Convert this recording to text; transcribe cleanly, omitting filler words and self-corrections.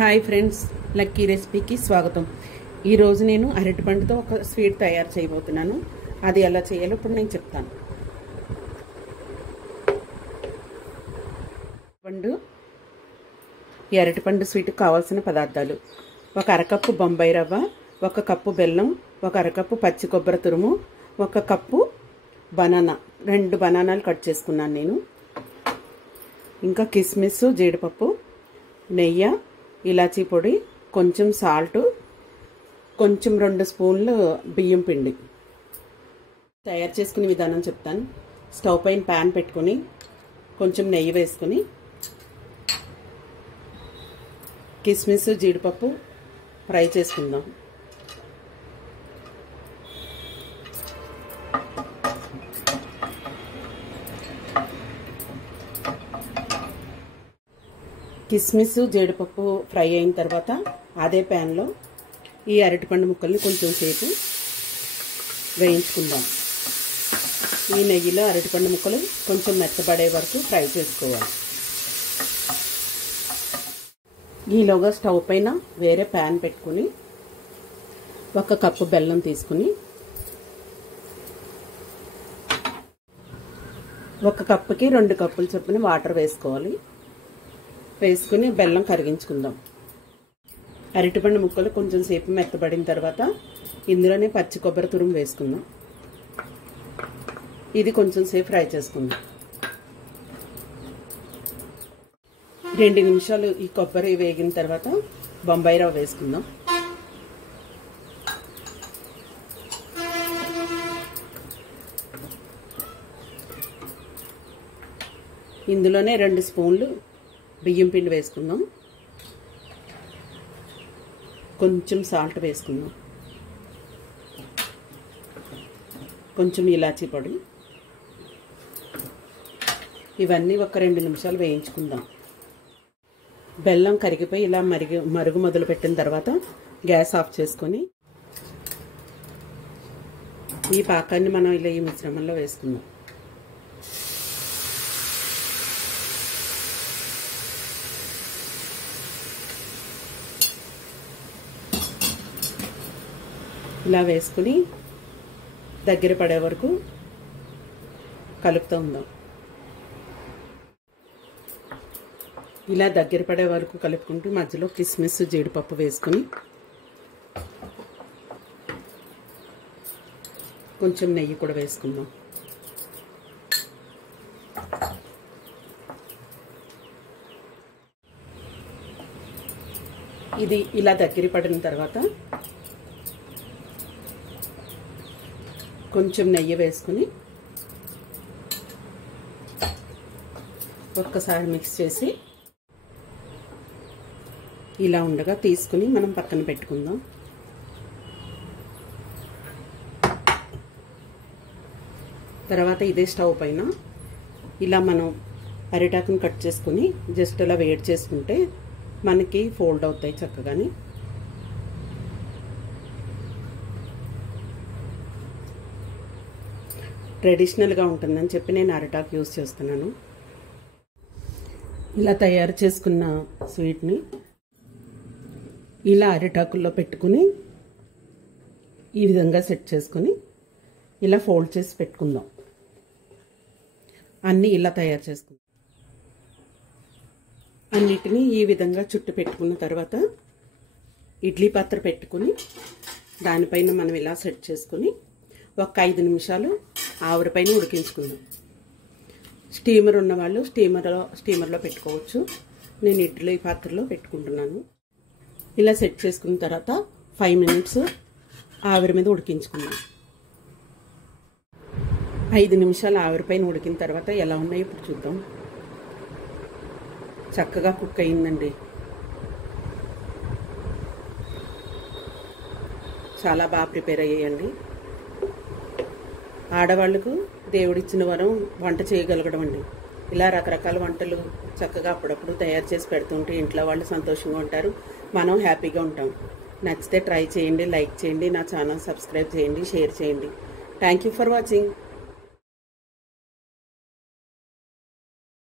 Hi friends, lucky రెసిపీకి స్వాగతం. ఈరోజు నేను అరటిపండుతో ఒక స్వీట్ తయారు చేయబోతున్నాను. అది ఎలా చేయాలో ఇప్పుడు నేను చెప్తాను. ఈ అరటిపండు స్వీట్కి కావాల్సిన పదార్థాలు: ఒక అరకప్పు బొంబాయి రవ్వ, ఒక కప్పు బెల్లం, ఒక అరకప్పు పచ్చి కొబ్బరి తురుము, ఒక కప్పు బనానా, 2 బనానాలు కట్ చేసుకున్నాను నేను. ఇంకా కిస్మిస్, జీడిపప్పు, నెయ్యి, ఇలాచీ పొడి, కొంచెం సాల్ట్, కొంచెం 2 స్పూన్లు బియ్యం పిండి. తయారు చేసుకునే విధానం చెప్తాను. స్టవ్ పైన ప్యాన్ పెట్టుకుని కొంచెం నెయ్యి వేసుకుని కిస్మిస్, జీడిపప్పు ఫ్రై చేసుకుందాం. కిస్మిస్, జీడిపప్పు ఫ్రై అయిన తర్వాత అదే ప్యాన్లో ఈ అరటిపండు ముక్కల్ని కొంచెం సేపు వేయించుకుందాం. ఈ నెయ్యిలో అరటిపండు ముక్కలు కొంచెం మెత్తబడే వరకు ఫ్రై చేసుకోవాలి. ఈలోగా స్టవ్ పైన వేరే ప్యాన్ పెట్టుకుని 1 కప్పు బెల్లం తీసుకుని 1 కప్పుకి 2 కప్పుల చొప్పున వాటర్ వేసుకోవాలి. వేసుకుని బెల్లం కరిగించుకుందాం. అరటిపండు ముక్కలు కొంచెం సేపు మెత్తబడిన తర్వాత ఇందులోనే పచ్చి కొబ్బరి తురుము వేసుకుందాం. ఇది కొంచెం సేపు ఫ్రై చేసుకుందాం. 2 నిమిషాలు ఈ కొబ్బరి వేగిన తర్వాత బొంబాయి రవ్వ వేసుకుందాం. ఇందులోనే 2 స్పూన్లు బియ్యం పిండి వేసుకుందాం. కొంచెం సాల్ట్ వేసుకుందాం. కొంచెం ఇలాచీ పొడి. ఇవన్నీ ఒక 2 నిమిషాలు వేయించుకుందాం. బెల్లం కరిగిపోయి ఇలా మరుగు మొదలు పెట్టిన తర్వాత గ్యాస్ ఆఫ్ చేసుకొని ఈ పాకాన్ని మనం ఇలా ఈ మిశ్రమంలో వేసుకుందాం. ఇలా వేసుకుని దగ్గర పడే వరకు కలుపుతూ ఉందాం. ఇలా దగ్గర పడే వరకు కలుపుకుంటూ మధ్యలో కిస్మిస్, జీడిపప్పు వేసుకుని కొంచెం నెయ్యి కూడా వేసుకుందాం. ఇది ఇలా దగ్గర పడిన తర్వాత కొంచెం నెయ్యి వేసుకుని ఒక్కసారి మిక్స్ చేసి ఇలా ఉండగా తీసుకుని మనం పక్కన పెట్టుకుందాం. తర్వాత ఇదే స్టవ్ పైన ఇలా మనం అరిటాకుని కట్ చేసుకుని జస్ట్ అలా వేడి చేసుకుంటే మనకి ఫోల్డ్ అవుతాయి చక్కగాని. ట్రెడిషనల్గా ఉంటుందని చెప్పి నేను అరిటాకు యూజ్ చేస్తున్నాను. ఇలా తయారు చేసుకున్న స్వీట్ని ఇలా అరిటాకుల్లో పెట్టుకుని ఈ విధంగా సెట్ చేసుకుని ఇలా ఫోల్డ్ చేసి పెట్టుకుందాం. అన్నీ ఇలా తయారు చేసుకుందాం. అన్నిటినీ ఈ విధంగా చుట్టు పెట్టుకున్న తర్వాత ఇడ్లీ పాత్ర పెట్టుకుని దానిపైన మనం ఇలా సెట్ చేసుకుని ఒక 5 నిమిషాలు ఆవిరిపైన ఉడికించుకుందాం. స్టీమర్ ఉన్నవాళ్ళు స్టీమర్లో పెట్టుకోవచ్చు. నేను ఇడ్లీ పాత్రలో పెట్టుకుంటున్నాను. ఇలా సెట్ చేసుకున్న తర్వాత 5 మినిట్స్ ఆవిరి మీద ఉడికించుకుందాం. 5 నిమిషాలు ఆవిరిపైన ఉడికిన తర్వాత ఎలా ఉన్నాయో ఇప్పుడు చూద్దాం. చక్కగా కుక్ అయిందండి. చాలా బాగా ప్రిపేర్ అయ్యాయండి. ఆడవాళ్ళకు దేవుడిచ్చిన వరం వంట చేయగలగడం అండి. ఇలా రకరకాల వంటలు చక్కగా అప్పుడప్పుడు తయారు చేసి పెడుతుంటే ఇంట్లో వాళ్ళు సంతోషంగా ఉంటారు, మనం హ్యాపీగా ఉంటాం. నచ్చితే ట్రై చేయండి, లైక్ చేయండి, నా ఛానల్ సబ్స్క్రైబ్ చేయండి, షేర్ చేయండి. Thank you for watching.